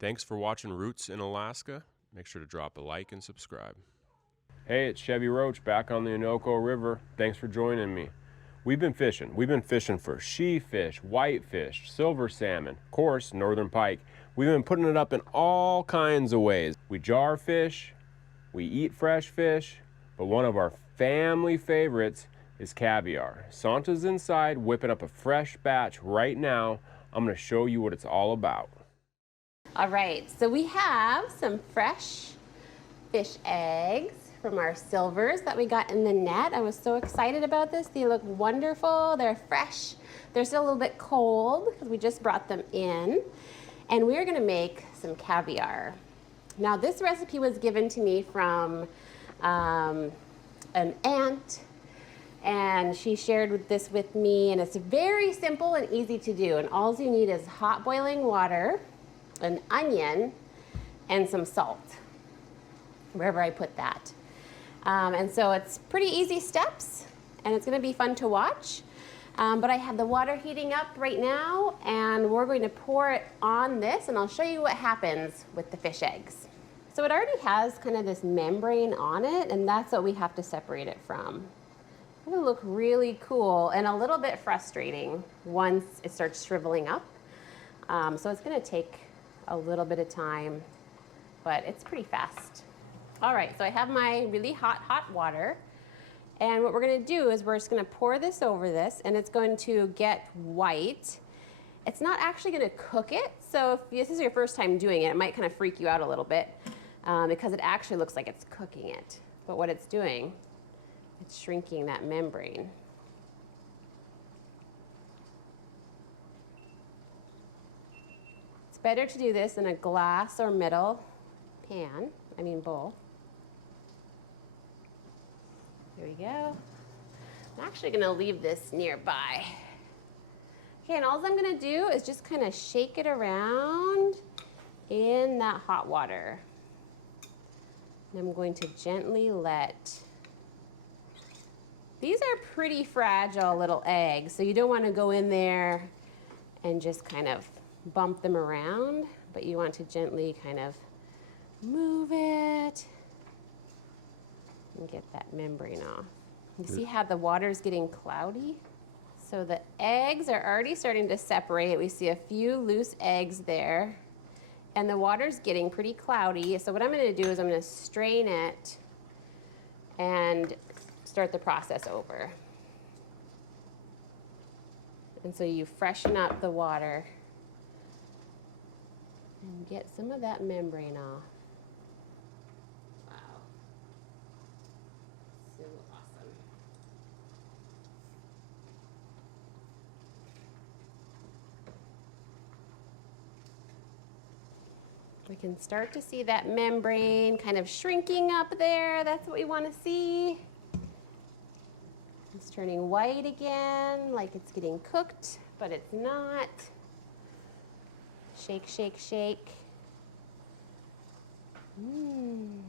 Thanks for watching Roots in Alaska. Make sure to drop a like and subscribe. Hey, it's Chevy Roach back on the Innoko River. Thanks for joining me. We've been fishing. We've been fishing for sheefish, whitefish, silver salmon, of course, northern pike. We've been putting it up in all kinds of ways. We jar fish, we eat fresh fish, but one of our family favorites is caviar. Santa's inside whipping up a fresh batch right now. I'm going to show you what it's all about. All right, so we have some fresh fish eggs from our silvers that we got in the net. I was so excited about this. They look wonderful. They're fresh. They're still a little bit cold because we just brought them in. And we're gonna make some caviar. Now this recipe was given to me from an aunt, and she shared this with me, and it's very simple and easy to do. And all you need is hot boiling water, an onion, and some salt, wherever I put that. And so it's pretty easy steps, and it's gonna be fun to watch. But I have the water heating up right now, and we're going to pour it on this, and I'll show you what happens with the fish eggs. So it already has kind of this membrane on it, and that's what we have to separate it from. It's gonna look really cool and a little bit frustrating once it starts shriveling up. So it's gonna take a little bit of time, but it's pretty fast. All right, so I have my really hot water. And what we're gonna do is we're just gonna pour this over this, and it's going to get white. It's not actually gonna cook it, so if this is your first time doing it, it might kind of freak you out a little bit because it actually looks like it's cooking it. But what it's doing, it's shrinking that membrane. It's better to do this in a glass or metal bowl. There we go. I'm actually gonna leave this nearby. Okay, and all I'm gonna do is just kind of shake it around in that hot water. And I'm going to gently these are pretty fragile little eggs, so you don't want to go in there and just kind of bump them around, but you want to gently kind of move it and get that membrane off. You see how the water's getting cloudy? So the eggs are already starting to separate. We see a few loose eggs there, and the water's getting pretty cloudy. So what I'm gonna do is I'm gonna strain it and start the process over. And so you freshen up the water and get some of that membrane off. We can start to see that membrane kind of shrinking up there. That's what we want to see. It's turning white again, like it's getting cooked, but it's not. Shake, shake, shake. And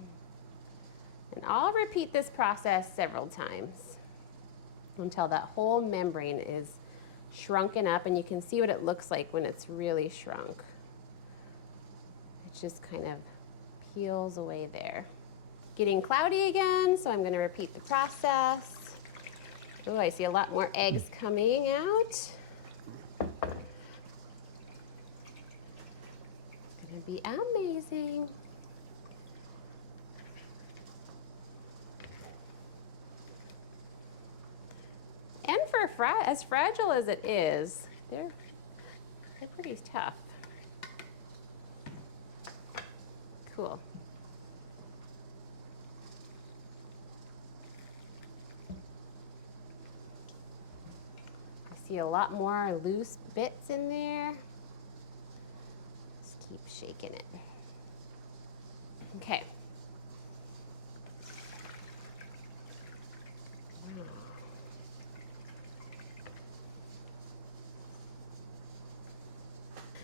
I'll repeat this process several times until that whole membrane is shrunken up, and you can see what it looks like when it's really shrunk. It just kind of peels away there. Getting cloudy again, so I'm going to repeat the process. Oh, I see a lot more eggs coming out. It's going to be amazing. And for as fragile as it is, they're pretty tough. Cool. I see a lot more loose bits in there. Just keep shaking it. Okay.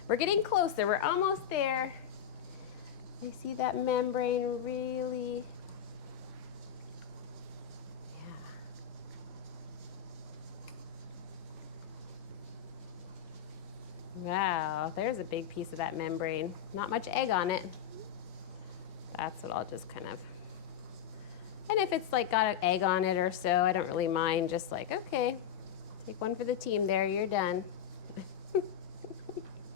We're getting closer. We're almost there. You see that membrane really, Wow, there's a big piece of that membrane. Not much egg on it. That's what I'll just kind of, and if it's like got an egg on it or so, I don't really mind. Just like, okay, take one for the team there, you're done.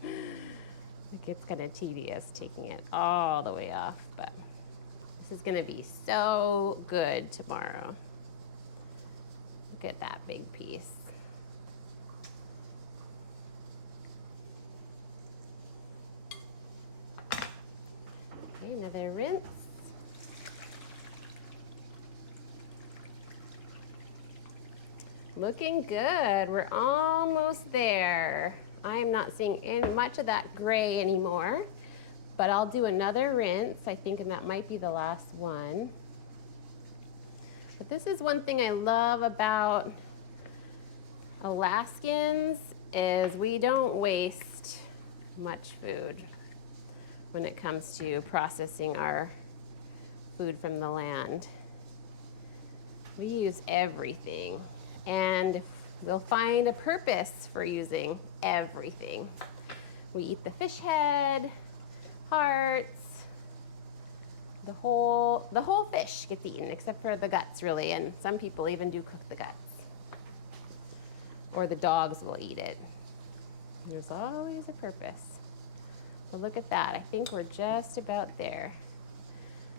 It gets kind of tedious taking it all the way off, but this is gonna be so good tomorrow. Look at that big piece. Okay, another rinse. Looking good. We're almost there. I am not seeing much of that gray anymore, but I'll do another rinse, I think, and that might be the last one. But this is one thing I love about Alaskans is we don't waste much food when it comes to processing our food from the land. We use everything, and we'll find a purpose for using everything. We eat the fish head, hearts, the whole fish gets eaten except for the guts, really, and some people even do cook the guts. Or the dogs will eat it. There's always a purpose. But look at that. I think we're just about there.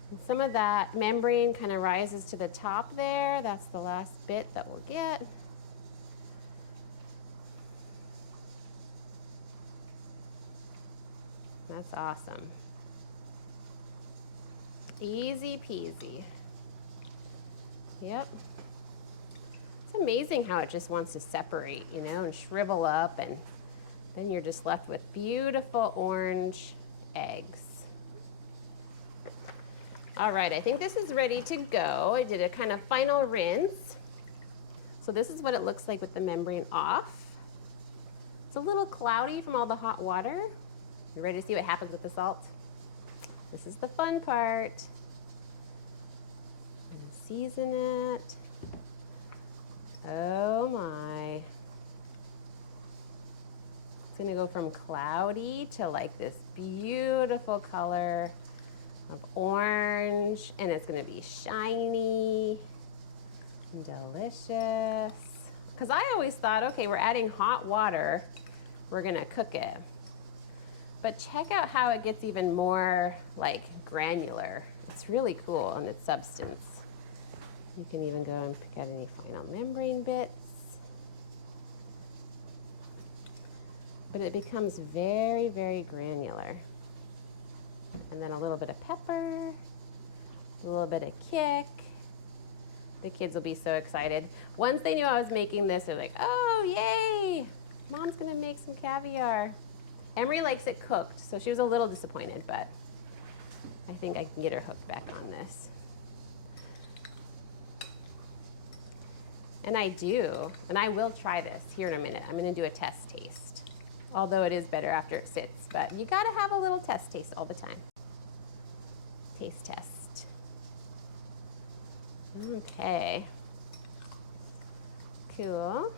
And some of that membrane kind of rises to the top there. That's the last bit that we'll get. That's awesome. Easy peasy. Yep. It's amazing how it just wants to separate, you know, and shrivel up, and then you're just left with beautiful orange eggs. All right, I think this is ready to go. I did a kind of final rinse. So this is what it looks like with the membrane off. It's a little cloudy from all the hot water. You ready to see what happens with the salt? This is the fun part. And season it. Oh my. It's gonna go from cloudy to like this beautiful color of orange, and it's gonna be shiny and delicious. Because I always thought, okay, we're adding hot water, we're gonna cook it. But check out how it gets even more like granular. It's really cool in its substance. You can even go and pick out any final membrane bits. But it becomes very, very granular. And then a little bit of pepper, a little bit of kick. The kids will be so excited. Once they knew I was making this, they're like, oh, yay! Mom's gonna make some caviar. Emery likes it cooked, so she was a little disappointed, but I think I can get her hooked back on this. And I do, and I will try this here in a minute. I'm gonna do a test taste. Although it is better after it sits, but you gotta have a little test taste all the time. Taste test. Okay. Cool.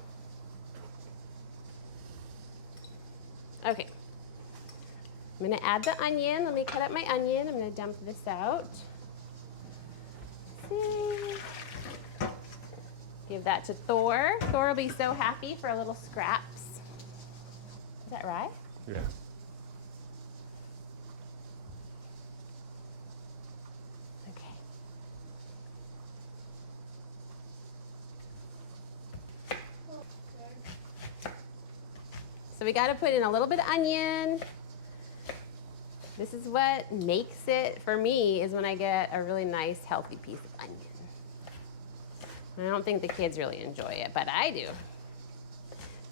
Okay. I'm gonna add the onion. Let me cut up my onion. I'm gonna dump this out. See. Give that to Thor. Thor will be so happy for a little scraps. Is that right? Yeah. Okay. So we got to put in a little bit of onion. This is what makes it, for me, is when I get a really nice, healthy piece of onion. I don't think the kids really enjoy it, but I do.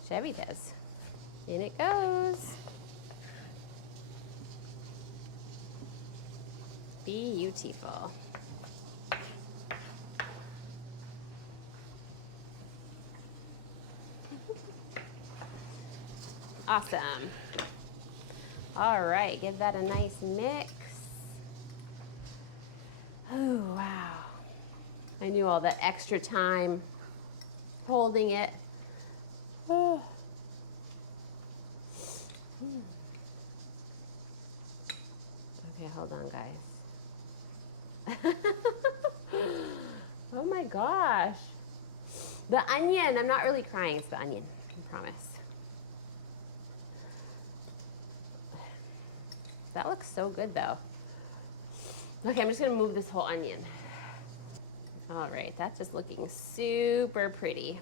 Chevy does. In it goes. Beautiful. Awesome. All right, give that a nice mix. Oh, wow. I knew all that extra time holding it. Oh. Okay, hold on, guys. Oh my gosh. The onion, I'm not really crying, it's the onion, I promise. That looks so good though. Okay, I'm just gonna move this whole onion. All right, that's just looking super pretty.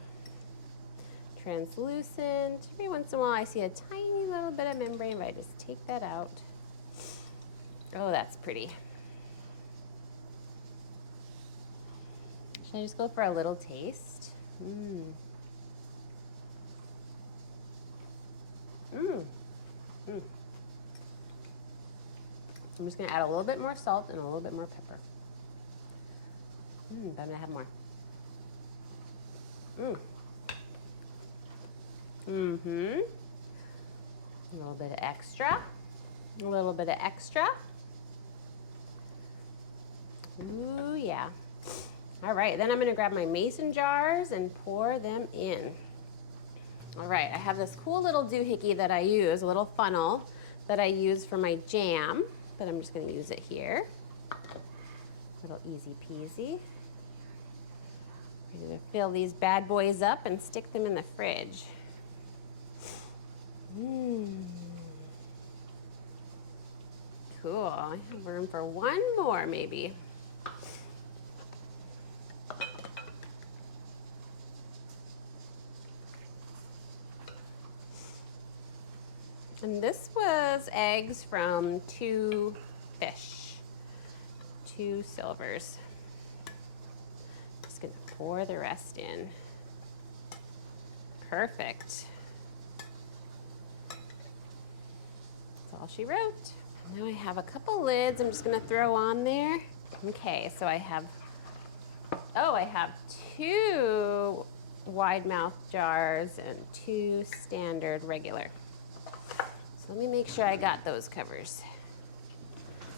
Translucent. Every once in a while I see a tiny little bit of membrane, but I just take that out. Oh, that's pretty. Should I just go for a little taste? Mmm. Mmm. Mmm. I'm just gonna add a little bit more salt and a little bit more pepper. But I'm gonna have more. A little bit of extra. A little bit of extra. Ooh, yeah. All right, then I'm gonna grab my mason jars and pour them in. All right, I have this cool little doohickey that I use, a little funnel that I use for my jam, but I'm just gonna use it here. Little easy peasy. I'm gonna fill these bad boys up and stick them in the fridge. Cool, I have room for one more maybe. And this was eggs from 2 fish, 2 silvers. Just gonna pour the rest in. Perfect. That's all she wrote. Now I have a couple lids I'm just gonna throw on there. Okay, so I have 2 wide mouth jars and 2 standard regular. So let me make sure I got those covers.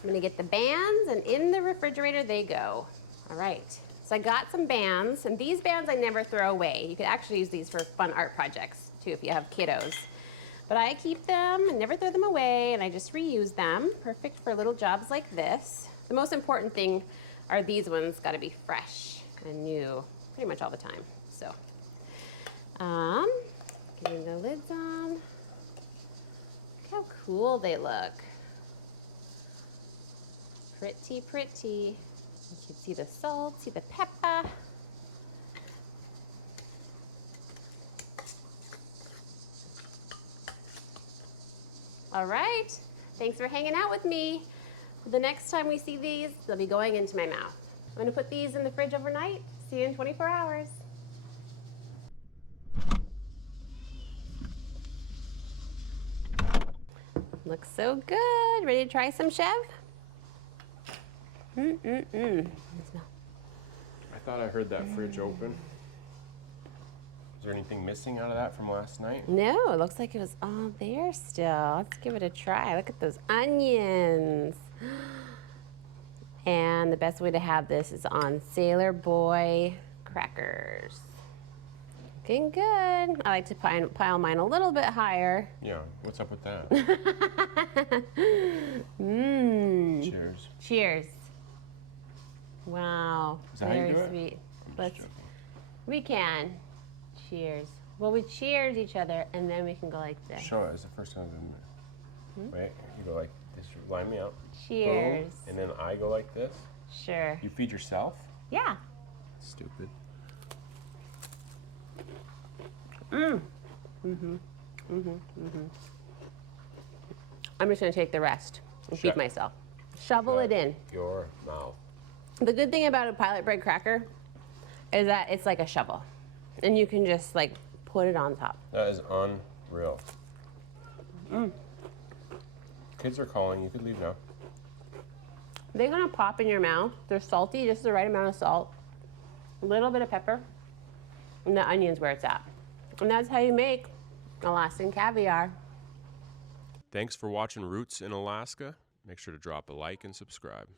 I'm gonna get the bands, and in the refrigerator they go. All right, so I got some bands, and these bands I never throw away. You could actually use these for fun art projects too if you have kiddos. But I keep them and never throw them away, and I just reuse them. Perfect for little jobs like this. The most important thing are these ones gotta be fresh and new pretty much all the time. So, getting the lids on. Look how cool they look. Pretty, pretty. You can see the salt, see the pepper. All right, thanks for hanging out with me. The next time we see these, they'll be going into my mouth. I'm gonna put these in the fridge overnight. See you in 24 hours. Looks so good. Ready to try some, Chev? Smell. I thought I heard that fridge open. Is there anything missing out of that from last night? No, it looks like it was all there still. Let's give it a try. Look at those onions. And the best way to have this is on Sailor Boy crackers. Looking good. I like to pile mine a little bit higher. Yeah, what's up with that? Cheers. Cheers. Wow. Is that how you do it? Sweet. We can. Cheers. Well, we cheers each other, and then we can go like this. Show it. It's the first time I've been there. Wait, you go like this. You line me up. Cheers. Boom, and then I go like this. Sure. You feed yourself? Yeah. Stupid. I'm just gonna take the rest and feed myself. Shovel it in. Your mouth. The good thing about a pilot bread cracker is that it's like a shovel, and you can just like put it on top. That is unreal. Kids are calling. You could leave now. They're gonna pop in your mouth. They're salty, just the right amount of salt, a little bit of pepper, and the onion's where it's at. And that's how you make Alaskan caviar. Thanks for watching Roots in Alaska. Make sure to drop a like and subscribe.